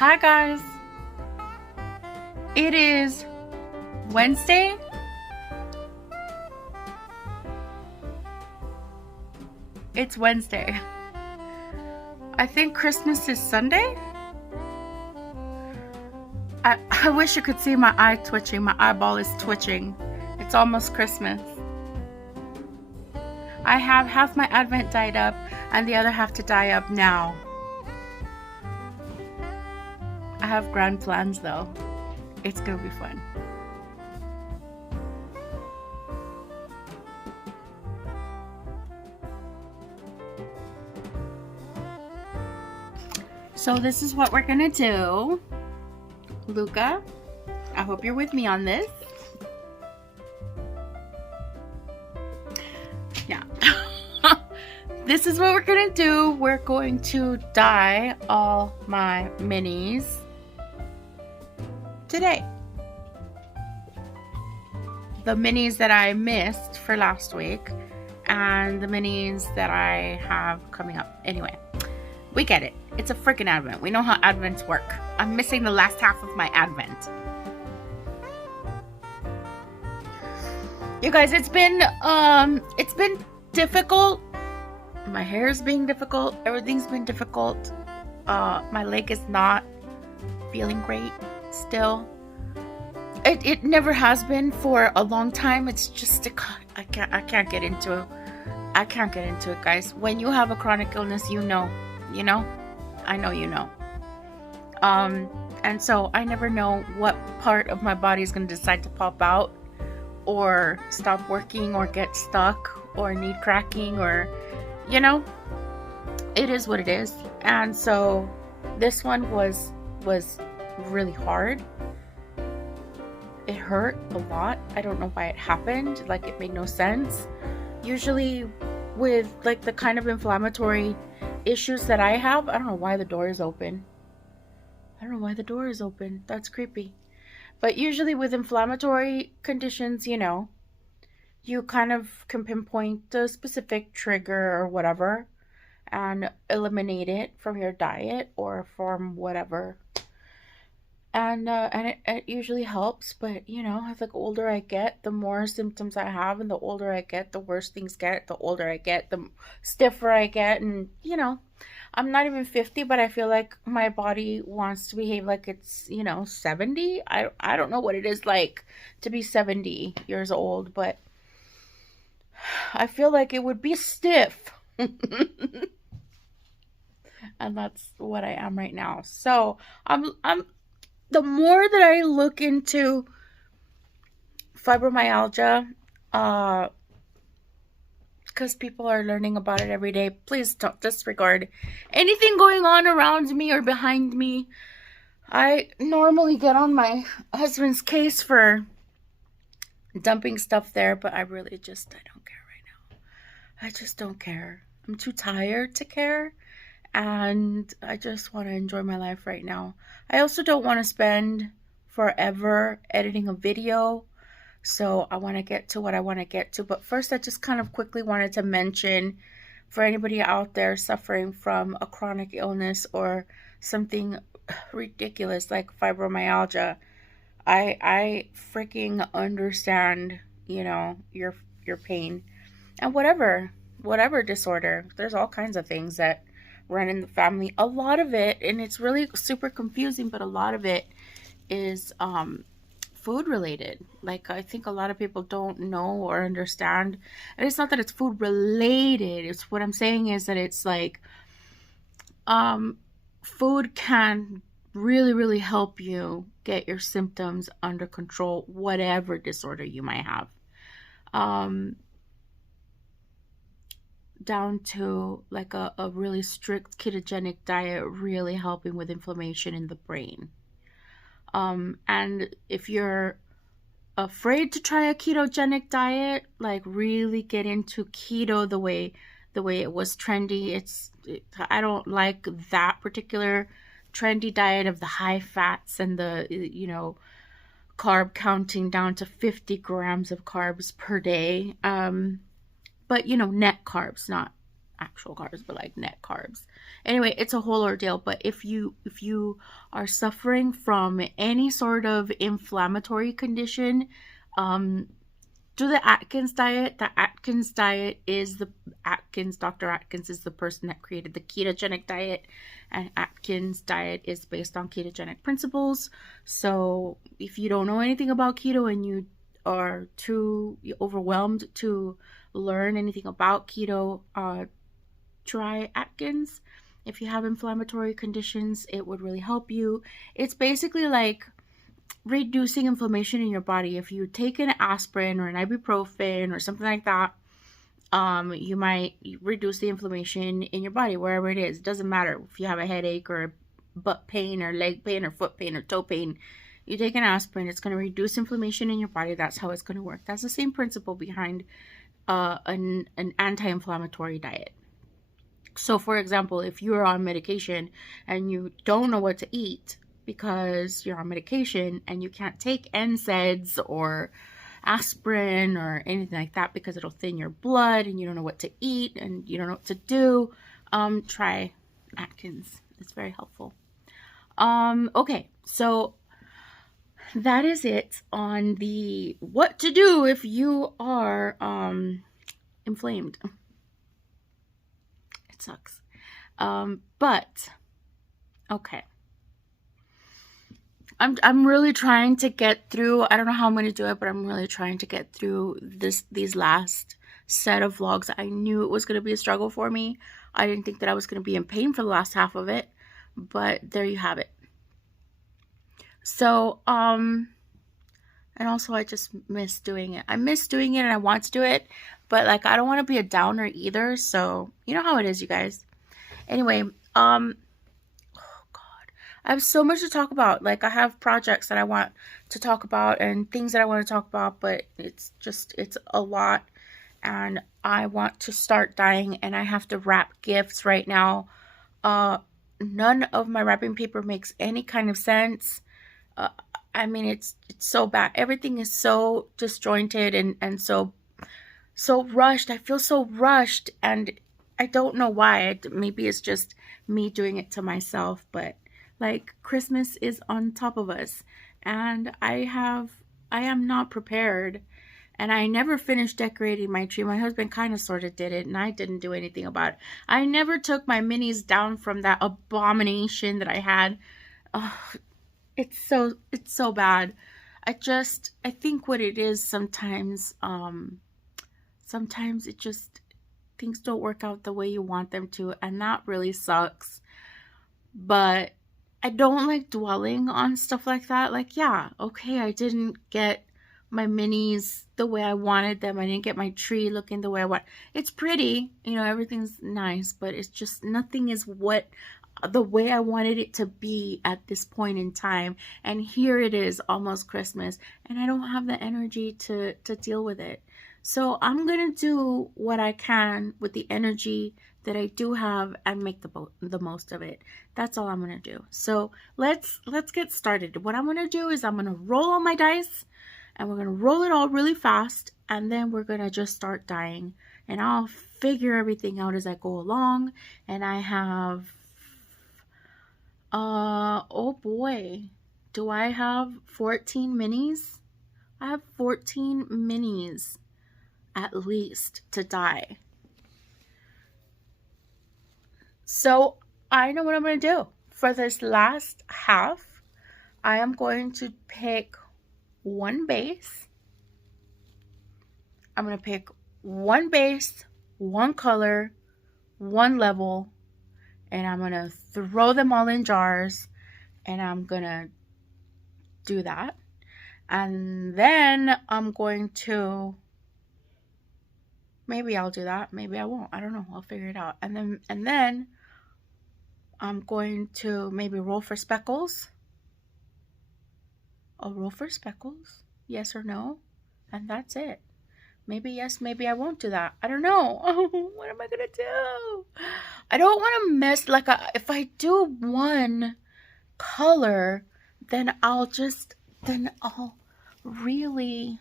Hi guys, it is Wednesday. It's Wednesday. I think Christmas is Sunday. I wish you could see my eye twitching. My eyeball is twitching. It's almost Christmas. I have half my Advent dyed up and the other half to dye up now. I have grand plans though. It's gonna be fun. So this is what we're gonna do. Luca, I hope you're with me on this. Yeah. This is what we're gonna do. We're going to dye all my minis today. The minis that I missed for last week and the minis that I have coming up. Anyway, we get it. It's a freaking Advent. We know how Advents work. I'm missing the last half of my Advent. You guys, it's been difficult. My hair's being difficult. Everything's been difficult. My leg is not feeling great still. It never has been for a long time. It's just I can't get into it. I can't get into it, guys. When you have a chronic illness, you know. I know you know. And so I never know what part of my body is going to decide to pop out or stop working or get stuck or need cracking or, it is what it is. And so this one was really hard. It hurt a lot. I don't know why it happened. Like, it made no sense. Usually with like the kind of inflammatory issues that I have, I don't know why the door is open. That's creepy. But usually with inflammatory conditions, you kind of can pinpoint the specific trigger or whatever and eliminate it from your diet or from whatever. And it usually helps, but as the older I get, the more symptoms I have, and the older I get, the worse things get. The older I get, the stiffer I get, and I'm not even 50, but I feel like my body wants to behave like it's 70. I don't know what it is like to be 70 years old, but I feel like it would be stiff. And that's what I am right now. So I'm the more that I look into fibromyalgia, because people are learning about it every day, please don't disregard anything going on around me or behind me. I normally get on my husband's case for dumping stuff there, but I don't care right now. I just don't care. I'm too tired to care. And I just want to enjoy my life right now. I also don't want to spend forever editing a video. So I want to get to what I want to get to. But first, I just kind of quickly wanted to mention, for anybody out there suffering from a chronic illness or something ridiculous like fibromyalgia, I freaking understand, your pain. And whatever disorder, there's all kinds of things that run in the family. A lot of it, and it's really super confusing, but a lot of it is food related. Like, I think a lot of people don't know or understand, and it's not that it's food related. It's what I'm saying is that it's like food can really help you get your symptoms under control, whatever disorder you might have. Down to like a really strict ketogenic diet really helping with inflammation in the brain. And if you're afraid to try a ketogenic diet, like really get into keto the way it was trendy. I don't like that particular trendy diet of the high fats and the carb counting down to 50 grams of carbs per day. But net carbs, not actual carbs, but like net carbs. Anyway, it's a whole ordeal. But if you are suffering from any sort of inflammatory condition, do the Atkins diet. The Atkins diet is Dr. Atkins is the person that created the ketogenic diet, and Atkins diet is based on ketogenic principles. So if you don't know anything about keto and you are too overwhelmed to learn anything about keto, try Atkins. If you have inflammatory conditions, it would really help you. It's basically like reducing inflammation in your body. If you take an aspirin or an ibuprofen or something like that, you might reduce the inflammation in your body wherever it is. It doesn't matter if you have a headache or butt pain or leg pain or foot pain or toe pain. You take an aspirin, it's going to reduce inflammation in your body. That's how it's going to work. That's the same principle behind an anti-inflammatory diet. So for example, if you're on medication and you don't know what to eat because you're on medication and you can't take NSAIDs or aspirin or anything like that because it'll thin your blood and you don't know what to eat and you don't know what to do, try Atkins. It's very helpful. Okay, so that is it on the what to do if you are inflamed. It sucks. But okay. I'm really trying to get through. I don't know how I'm going to do it, but I'm really trying to get through these last set of vlogs. I knew it was going to be a struggle for me. I didn't think that I was going to be in pain for the last half of it, but there you have it. So, and also I just miss doing it. I miss doing it and I want to do it, but like I don't want to be a downer either. So, you know how it is, you guys. Anyway, I have so much to talk about. Like, I have projects that I want to talk about and things that I want to talk about, but it's a lot. And I want to start dyeing and I have to wrap gifts right now. None of my wrapping paper makes any kind of sense. I mean, it's so bad. Everything is so disjointed and so rushed. I feel so rushed and I don't know why. Maybe it's just me doing it to myself, but like Christmas is on top of us and I am not prepared and I never finished decorating my tree. My husband kind of sort of did it and I didn't do anything about it. I never took my minis down from that abomination that I had. It's so bad. I think what it is sometimes it just, things don't work out the way you want them to and that really sucks. But I don't like dwelling on stuff like that. Like, yeah, okay, I didn't get my minis the way I wanted them. I didn't get my tree looking the way I want. It's pretty, you know, everything's nice, but it's just nothing is the way I wanted it to be at this point in time. And here it is, almost Christmas, and I don't have the energy to deal with it. So I'm going to do what I can with the energy that I do have and make the most of it. That's all I'm going to do. So let's get started. What I'm going to do is I'm going to roll all my dice and we're going to roll it all really fast and then we're going to just start dyeing and I'll figure everything out as I go along. And I have, oh boy, do I have 14 minis? I have 14 minis at least to dye. So I know what I'm going to do. For this last half, I am going to pick one base. I'm going to pick one base, one color, one level, and I'm going to throw them all in jars, and I'm going to do that. And then I'm going to, maybe I'll do that, maybe I won't. I don't know. I'll figure it out. And then I'm going to maybe roll for speckles. I'll roll for speckles, yes or no, and that's it. Maybe yes, maybe I won't do that. I don't know. What am I gonna do? I don't want to mess, like, if I do one color, then I'll really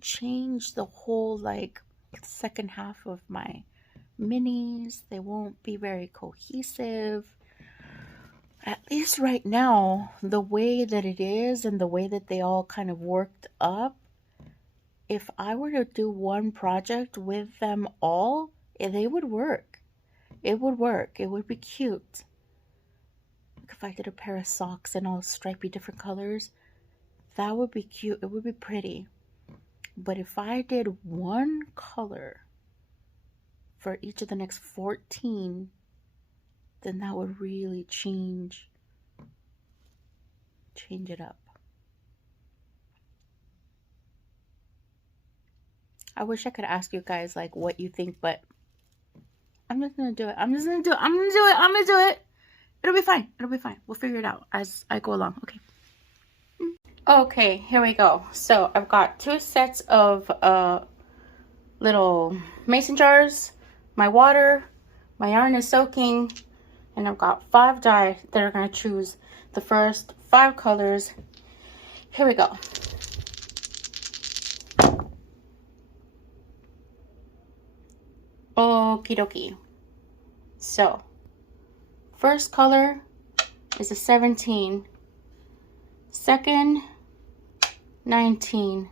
change the whole, like, second half of my minis. They won't be very cohesive. At least right now, the way that it is and the way that they all kind of worked up, if I were to do one project with them all, they would work. It would work. It would be cute. If I did a pair of socks in all stripy different colors, that would be cute. It would be pretty. But if I did one color for each of the next 14, then that would really change it up. I wish I could ask you guys like what you think, but I'm just gonna do it. I'm just gonna do it. It'll be fine. We'll figure it out as I go along. Okay. Okay, here we go. So I've got 2 sets of little mason jars, my water, my yarn is soaking, and I've got 5 dye that are going to choose the first 5 colors. Here we go. Okie dokie. So, first color is a 17. Second, 19.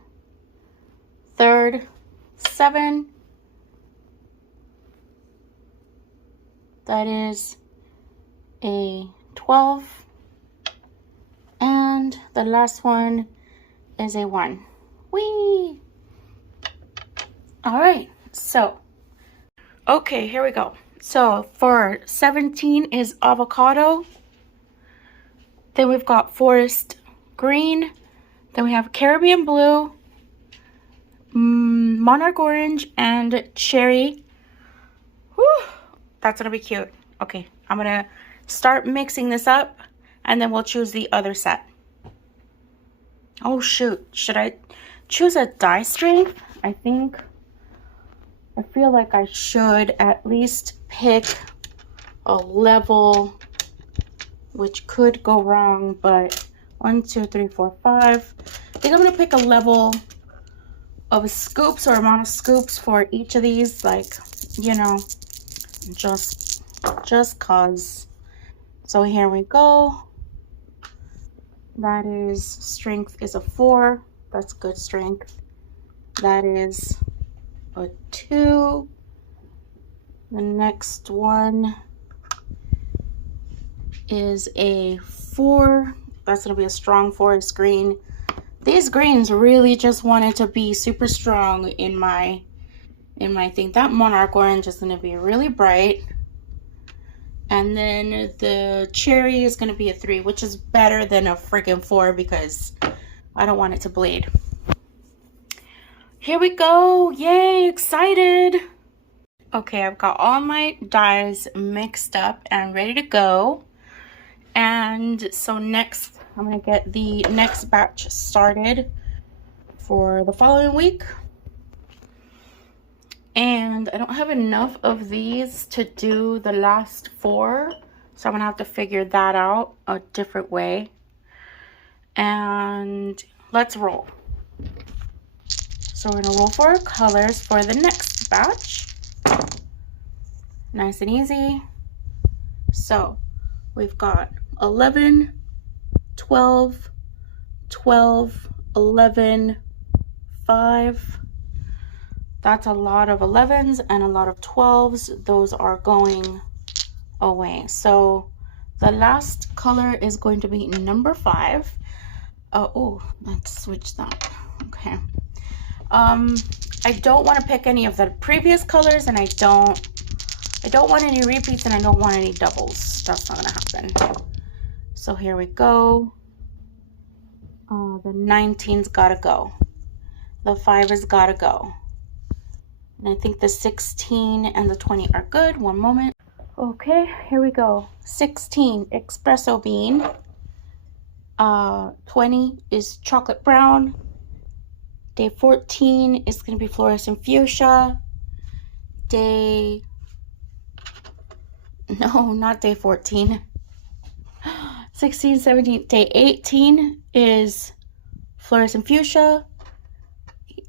Third, 7. That is a 12. And the last one is a 1. Whee! Alright, so, okay, here we go. So, for 17 is avocado. Then we've got forest green. Then we have Caribbean blue, monarch orange, and cherry. Whew, that's gonna be cute. Okay, I'm gonna start mixing this up, and then we'll choose the other set. Oh shoot, should I choose a dye strength? I feel like I should at least pick a level, which could go wrong, but 1, 2, 3, 4, 5. I think I'm gonna pick a level of scoops or amount of scoops for each of these, like, you know, just cause. So here we go. That is, strength is a 4. That's good strength. That is a 2. The next one is a 4. That's gonna be a strong forest green. These greens really just wanted to be super strong in my thing. That monarch orange is gonna be really bright. And then the cherry is gonna be a 3, which is better than a freaking 4 because I don't want it to bleed. Here we go, yay, excited. Okay, I've got all my dyes mixed up and ready to go. And so next, I'm gonna get the next batch started for the following week. And I don't have enough of these to do the last 4, so I'm gonna have to figure that out a different way. And let's roll. So we're gonna roll for our colors for the next batch. Nice and easy. So we've got 11, 12, 12, 11, 5. That's a lot of 11s and a lot of 12s. Those are going away. So the last color is going to be number 5. Oh, let's switch that. Okay. I don't want to pick any of the previous colors, and I don't want any repeats, and I don't want any doubles. That's not gonna happen. So here we go. The 19's gotta go. The 5 has gotta go. And I think the 16 and the 20 are good. One moment. Okay, here we go. 16, espresso bean. 20 is chocolate brown. Day 14 is going to be fluorescent fuchsia. Not day 14. 16, 17, day 18 is fluorescent fuchsia.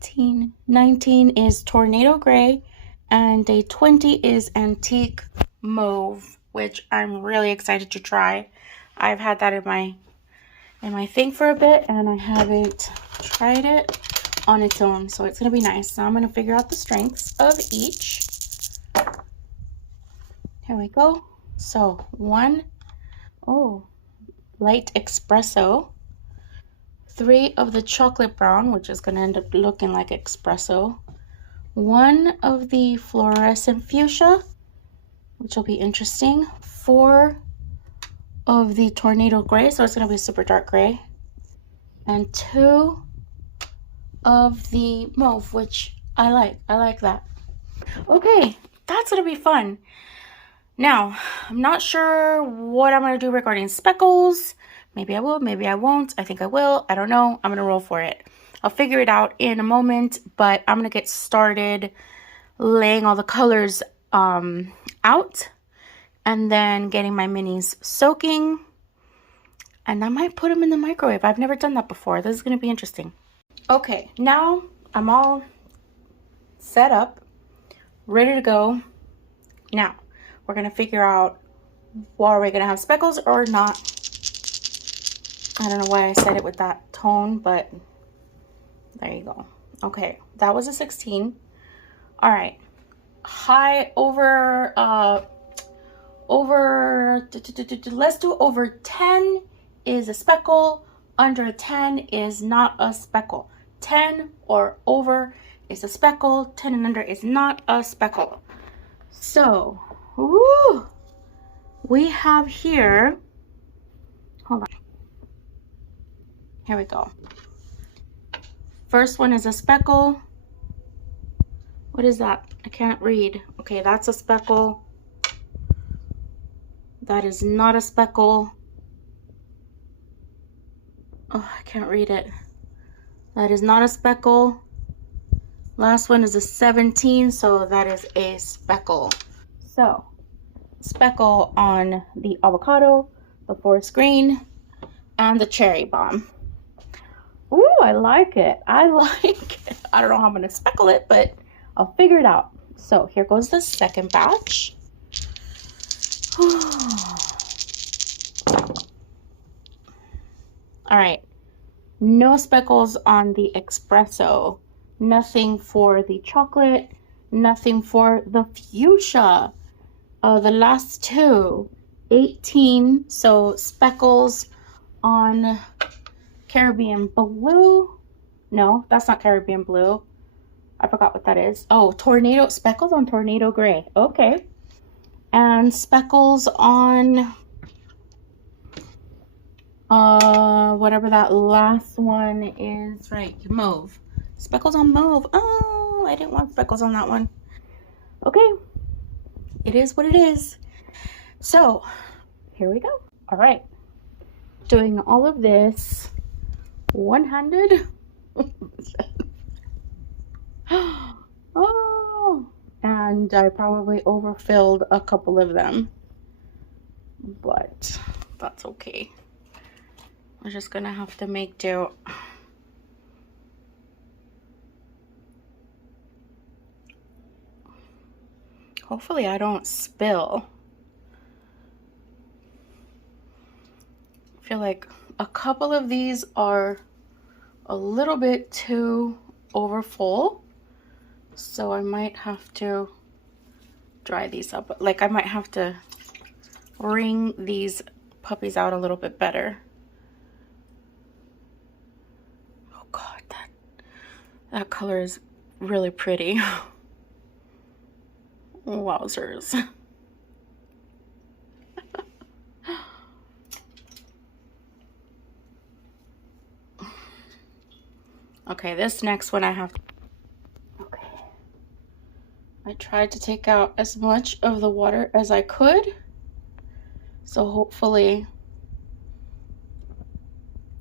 18, 19 is Tornado Gray, and day 20 is Antique Mauve, which I'm really excited to try. I've had that in my thing for a bit, and I haven't tried it on its own, so it's gonna be nice. So I'm gonna figure out the strengths of each. Here we go. So light espresso, 3 of the chocolate brown, which is gonna end up looking like espresso, 1 of the fluorescent fuchsia, which will be interesting, 4 of the tornado gray, so it's gonna be super dark gray, and 2 of the mauve, which I like that. Okay, that's gonna be fun. Now, I'm not sure what I'm gonna do regarding speckles. Maybe I will, maybe I won't. I think I will. I don't know. I'm gonna roll for it. I'll figure it out in a moment, but I'm gonna get started laying all the colors out and then getting my minis soaking. And I might put them in the microwave. I've never done that before. This is gonna be interesting. Okay, now I'm all set up, ready to go. Now, we're gonna figure out, are we gonna have speckles or not? I don't know why I said it with that tone, but there you go. Okay, that was a 16. All right, let's do over 10 is a speckle, under 10 is not a speckle. 10 or over is a speckle, 10 and under is not a speckle. So, we have here, hold on. Here we go. First one is a speckle. What is that? I can't read. Okay, that's a speckle. That is not a speckle. Oh, I can't read it. That is not a speckle. Last one is a 17, so that is a speckle. So, speckle on the avocado, the forest green, and the cherry bomb. Ooh, I like it. I like it. I don't know how I'm going to speckle it, but I'll figure it out. So here goes the second batch. All right. No speckles on the espresso. Nothing for the chocolate. Nothing for the fuchsia. The last two, 18. So speckles on Caribbean blue. No, that's not Caribbean blue. I forgot what that is. Oh, tornado, speckles on tornado gray. Okay. And speckles on whatever that last one is, right, mauve. Speckles on mauve. Oh, I didn't want speckles on that one. Okay. It is what it is. So, here we go. All right. Doing all of this one-handed. Oh, and I probably overfilled a couple of them, but that's okay. We're just gonna have to make do. Hopefully I don't spill. I feel like a couple of these are a little bit too over full, so I might have to dry these up. Like I might have to wring these puppies out a little bit better. Oh God, that color is really pretty. Wowzers. Okay, this next one I have. Okay. I tried to take out as much of the water as I could, so hopefully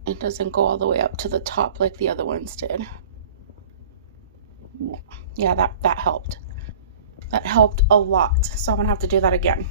it doesn't go all the way up to the top like the other ones did. Yeah, that helped. That helped a lot, so I'm gonna have to do that again.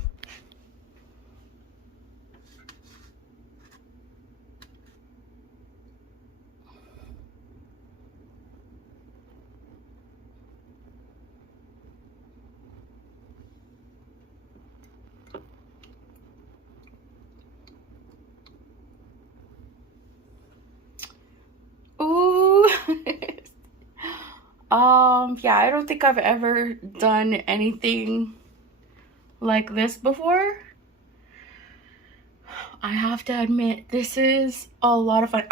Yeah, I don't think I've ever done anything like this before. I have to admit, this is a lot of fun.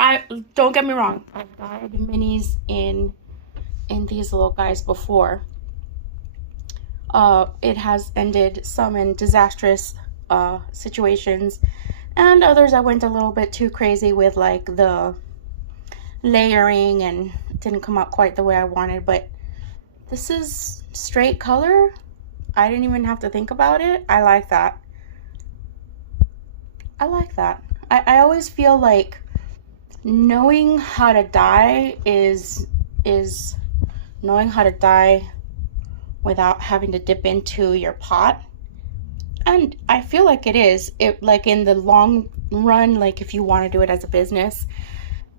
Don't get me wrong, I've dyed minis in these little guys before. It has ended some in disastrous situations, and others I went a little bit too crazy with, like the layering, and it didn't come out quite the way I wanted. But this is straight color. I didn't even have to think about it. I like that. I like that. I always feel like knowing how to dye is knowing how to dye without having to dip into your pot. And I feel like it is. It, like, in the long run, like if you want to do it as a business,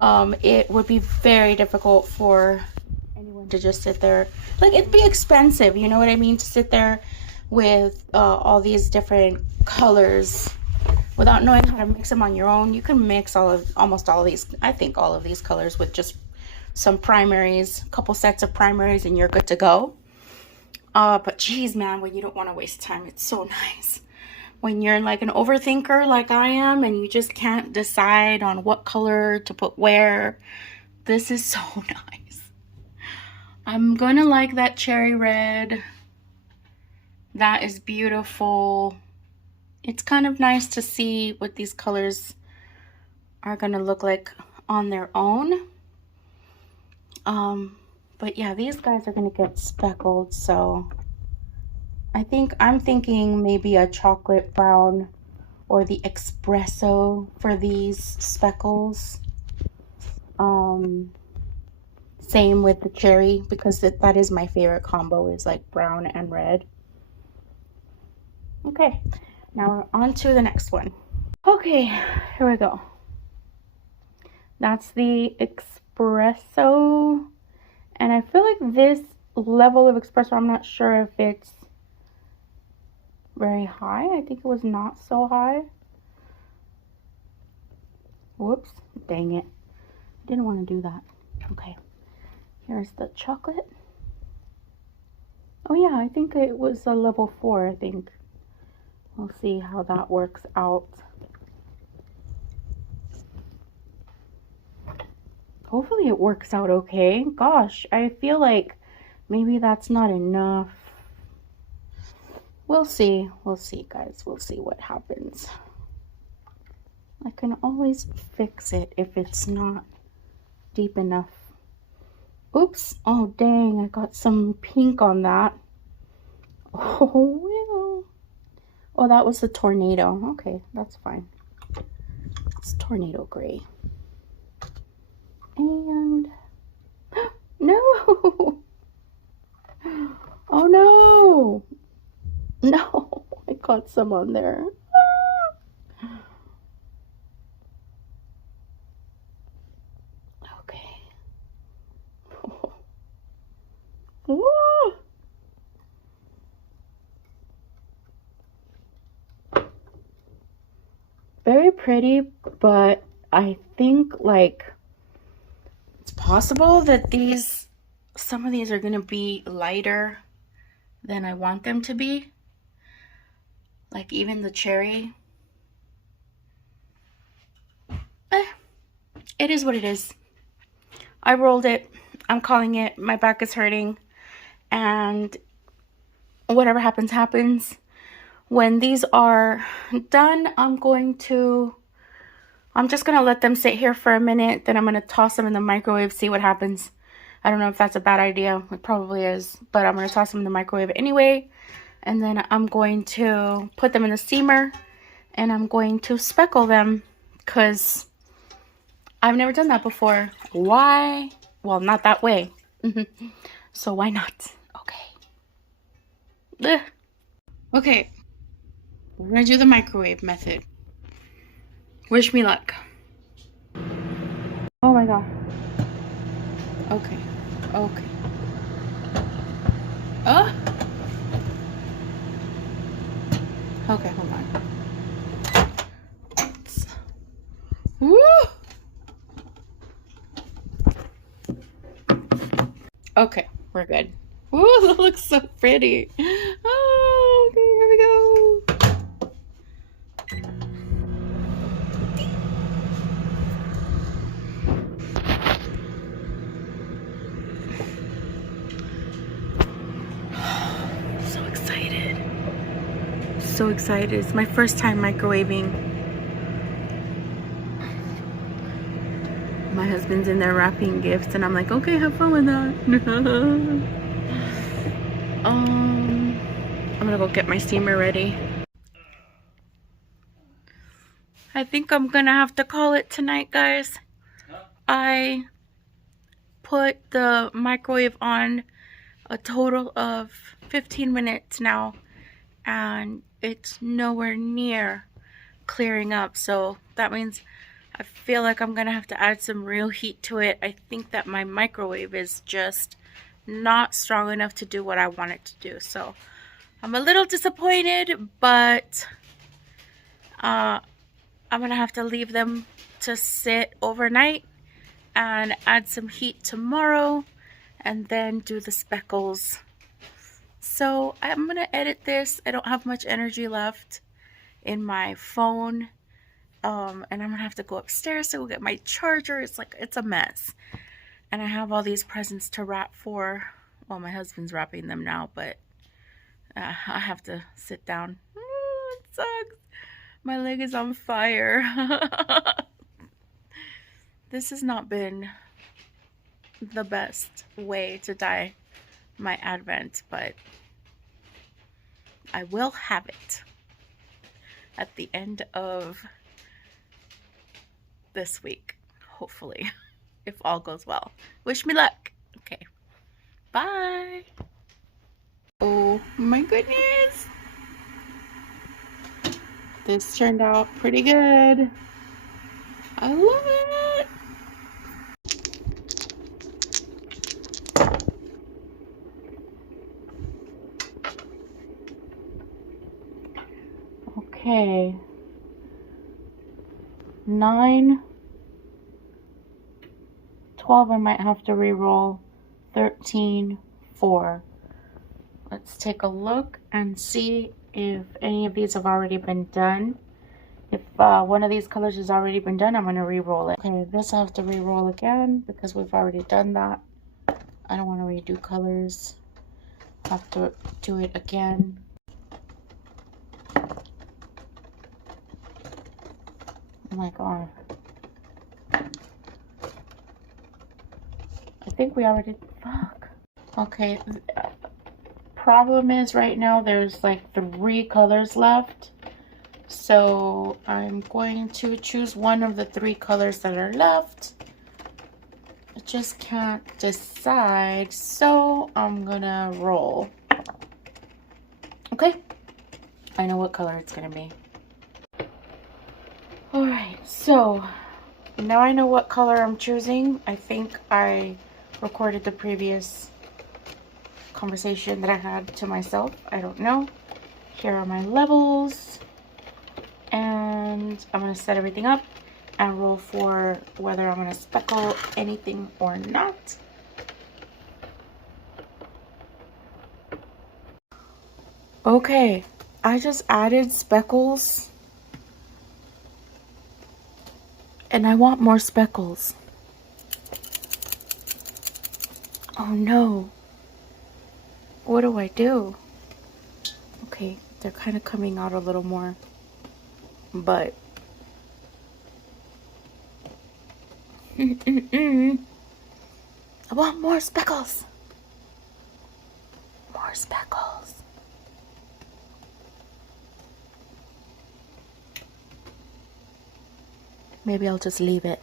it would be very difficult for anyone to just sit there. Like, it'd be expensive, you know what I mean, to sit there with all these different colors without knowing how to mix them on your own. You can mix almost all of these, I think all of these colors, with just some primaries, a couple sets of primaries, and you're good to go. But geez, man, when you don't want to waste time, it's so nice. When you're like an overthinker like I am, and you just can't decide on what color to put where, this is so nice. I'm gonna like that cherry red. That is beautiful. It's kind of nice to see what these colors are gonna look like on their own. But yeah, these guys are gonna get speckled, so I'm thinking maybe a chocolate brown or the espresso for these speckles. Same with the cherry, because that is my favorite combo, is like brown and red. Okay, now we're on to the next one. Okay, here we go. That's the espresso. And I feel like this level of espresso, I'm not sure if it's very high. I think it was not so high. Whoops, dang it. Didn't want to do that. Okay, here's the chocolate. Oh yeah, I think it was a level 4, I think. We'll see how that works out. Hopefully it works out okay. Gosh, I feel like maybe that's not enough. We'll see. We'll see, guys. We'll see what happens. I can always fix it if it's not deep enough. Oops. Oh, dang. I got some pink on that. Oh, well. Oh, that was the tornado. Okay, that's fine. It's tornado gray. And no. Oh no. No, I got some on there. Okay. Whoa. Very pretty, but I think like it's possible that some of these are gonna be lighter than I want them to be. Like even the cherry. It is what it is. I rolled it. I'm calling it. My back is hurting. And whatever happens, happens. When these are done, I'm just going to let them sit here for a minute. Then I'm going to toss them in the microwave, see what happens. I don't know if that's a bad idea. It probably is. But I'm going to toss them in the microwave anyway. And then I'm going to put them in the steamer. And I'm going to speckle them. Because I've never done that before. Why? Well, not that way. So why not? Okay. Ugh. Okay. We're going to do the microwave method. Wish me luck. Oh my god. Okay. Okay. Oh. Okay, hold on. Woo! Okay, we're good. Ooh, that looks so pretty. Oh, okay, here we go. So excited. So excited. It's my first time microwaving. My husband's in there wrapping gifts and I'm like, okay, have fun with that. I'm gonna go get my steamer ready. I think I'm gonna have to call it tonight, guys. I put the microwave on a total of 15 minutes now and it's nowhere near clearing up, so that means I feel like I'm gonna have to add some real heat to it. I think that my microwave is just not strong enough to do what I want it to do, so I'm a little disappointed, but I'm gonna have to leave them to sit overnight and add some heat tomorrow and then do the speckles. So I'm gonna edit this. I don't have much energy left in my phone, and I'm gonna have to go upstairs to go get my charger. It's a mess, and I have all these presents to wrap for. Well, my husband's wrapping them now, but I have to sit down. Ooh, it sucks. My leg is on fire. This has not been the best way to dye my Advent, but I will have it at the end of this week, hopefully, if all goes well. Wish me luck. Okay, bye. Oh my goodness, this turned out pretty good. I love it. Okay, 9, 12 I might have to re-roll, 13, 4. Let's take a look and see if any of these have already been done. If one of these colors has already been done, I'm going to re-roll it. Okay, this I have to re-roll again because we've already done that. I don't want to redo colors. Have to do it again. Oh my god. I think we already... Fuck. Okay. Problem is right now there's like 3 colors left. So I'm going to choose one of the 3 colors that are left. I just can't decide. So I'm gonna roll. Okay. I know what color it's gonna be. Alright, so now I know what color I'm choosing. I think I recorded the previous conversation that I had to myself. I don't know. Here are my levels. And I'm going to set everything up and roll for whether I'm going to speckle anything or not. Okay, I just added speckles. And I want more speckles. Oh no. What do I do? Okay, they're kind of coming out a little more. But I want more speckles. More speckles. Maybe I'll just leave it.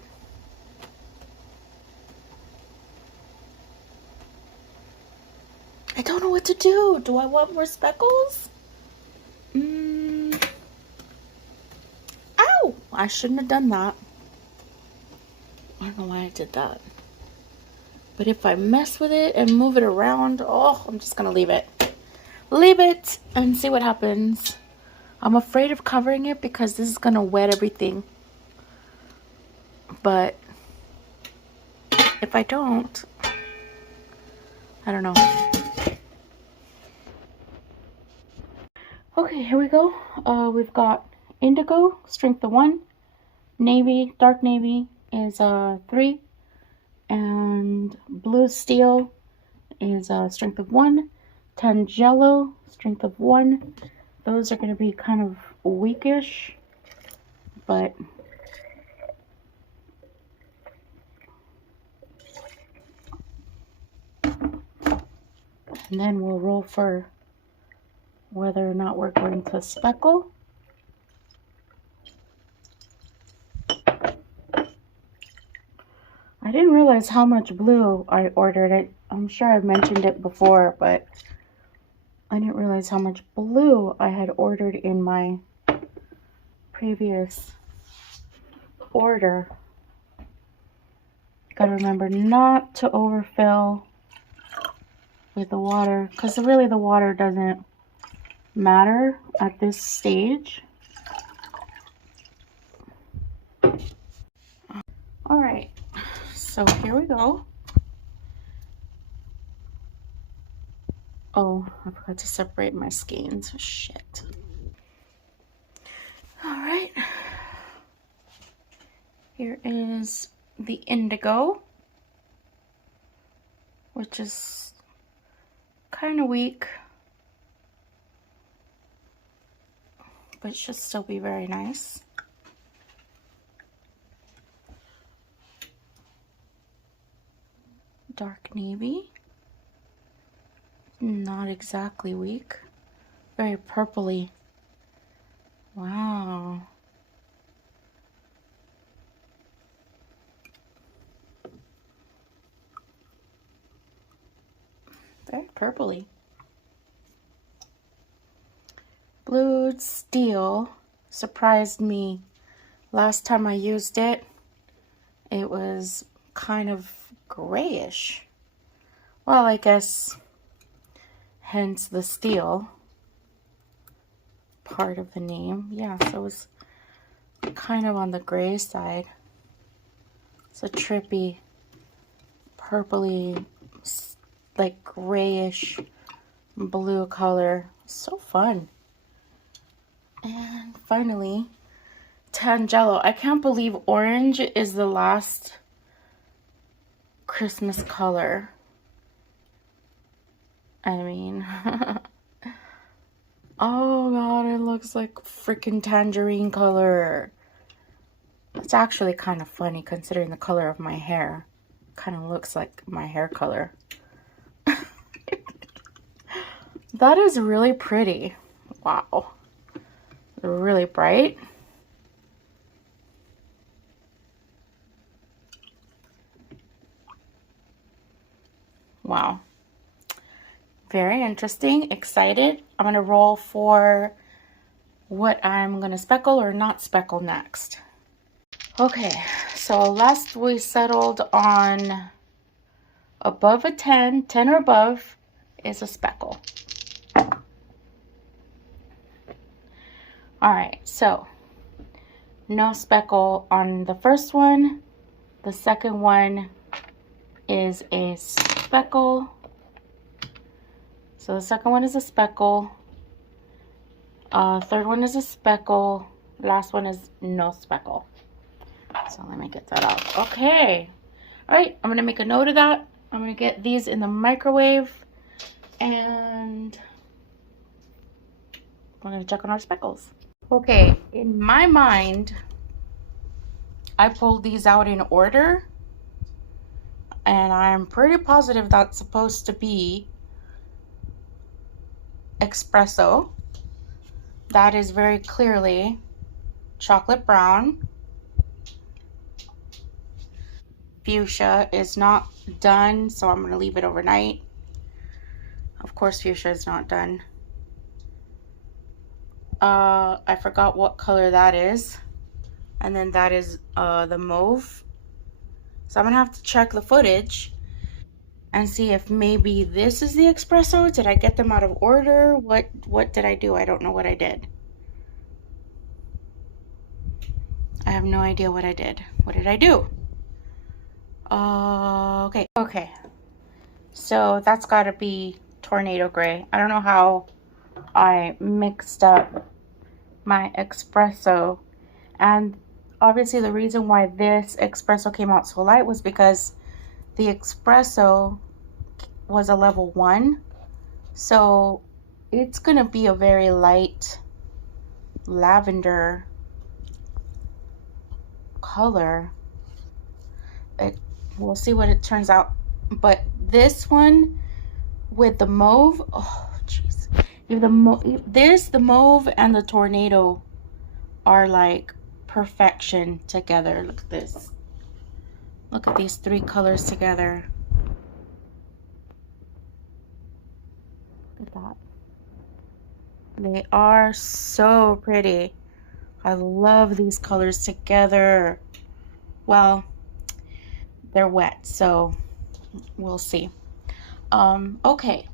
I don't know what to do. Do I want more speckles? Ow! I shouldn't have done that. I don't know why I did that. But if I mess with it and move it around, oh, I'm just gonna leave it. Leave it and see what happens. I'm afraid of covering it because this is gonna wet everything. But if I don't know. Okay, here we go. We've got indigo, strength of 1. Navy, dark navy is 3. And blue steel is strength of 1. Tangelo, strength of 1. Those are going to be kind of weakish, but and then we'll roll for whether or not we're going to speckle. I didn't realize how much blue I ordered. I'm sure I've mentioned it before, but I didn't realize how much blue I had ordered in my previous order. Gotta remember not to overfill with the water, because really the water doesn't matter at this stage. Alright, so here we go. Oh, I forgot to separate my skeins. Shit. Alright. Here is the indigo, which is kind of weak, but should still be very nice. Dark navy, not exactly weak, very purpley. Wow. Very purpley. Blue steel surprised me. Last time I used it, it was kind of grayish. Well, I guess hence the steel part of the name. Yeah, so it was kind of on the gray side. It's a trippy, purpley, like grayish blue color. So fun. And finally, Tangelo. I can't believe orange is the last Christmas color. I mean, oh god, it looks like freaking tangerine color. It's actually kind of funny considering the color of my hair. Kind of looks like my hair color. That is really pretty. Wow. Really bright. Wow. Very interesting. Excited. I'm going to roll for what I'm going to speckle or not speckle next. Okay, so last we settled on above a 10, 10 or above is a speckle. Alright, so no speckle on the first one. The second one is a speckle. So the second one is a speckle. Third one is a speckle. Last one is no speckle. So let me get that out. Okay. Alright, I'm going to make a note of that. I'm going to get these in the microwave. And we're going to check on our speckles. Okay, in my mind, I pulled these out in order. And I'm pretty positive that's supposed to be espresso. That is very clearly chocolate brown. Fuchsia is not done, so I'm going to leave it overnight. Of course, fuchsia is not done. I forgot what color that is. And then that is the mauve. So I'm going to have to check the footage and see if maybe this is the espresso. Did I get them out of order? What did I do? I don't know what I did. I have no idea what I did. What did I do? Okay. So that's got to be tornado gray. I don't know how I mixed up my espresso, and obviously the reason why this espresso came out so light was because the espresso was a level 1, so it's gonna be a very light lavender color. We'll see what it turns out, but this one with the mauve, oh jeez, the mauve and the tornado are like perfection together. Look at this. Look at these 3 colors together. Look at that. They are so pretty. I love these colors together. Well, they're wet, so we'll see. Okay,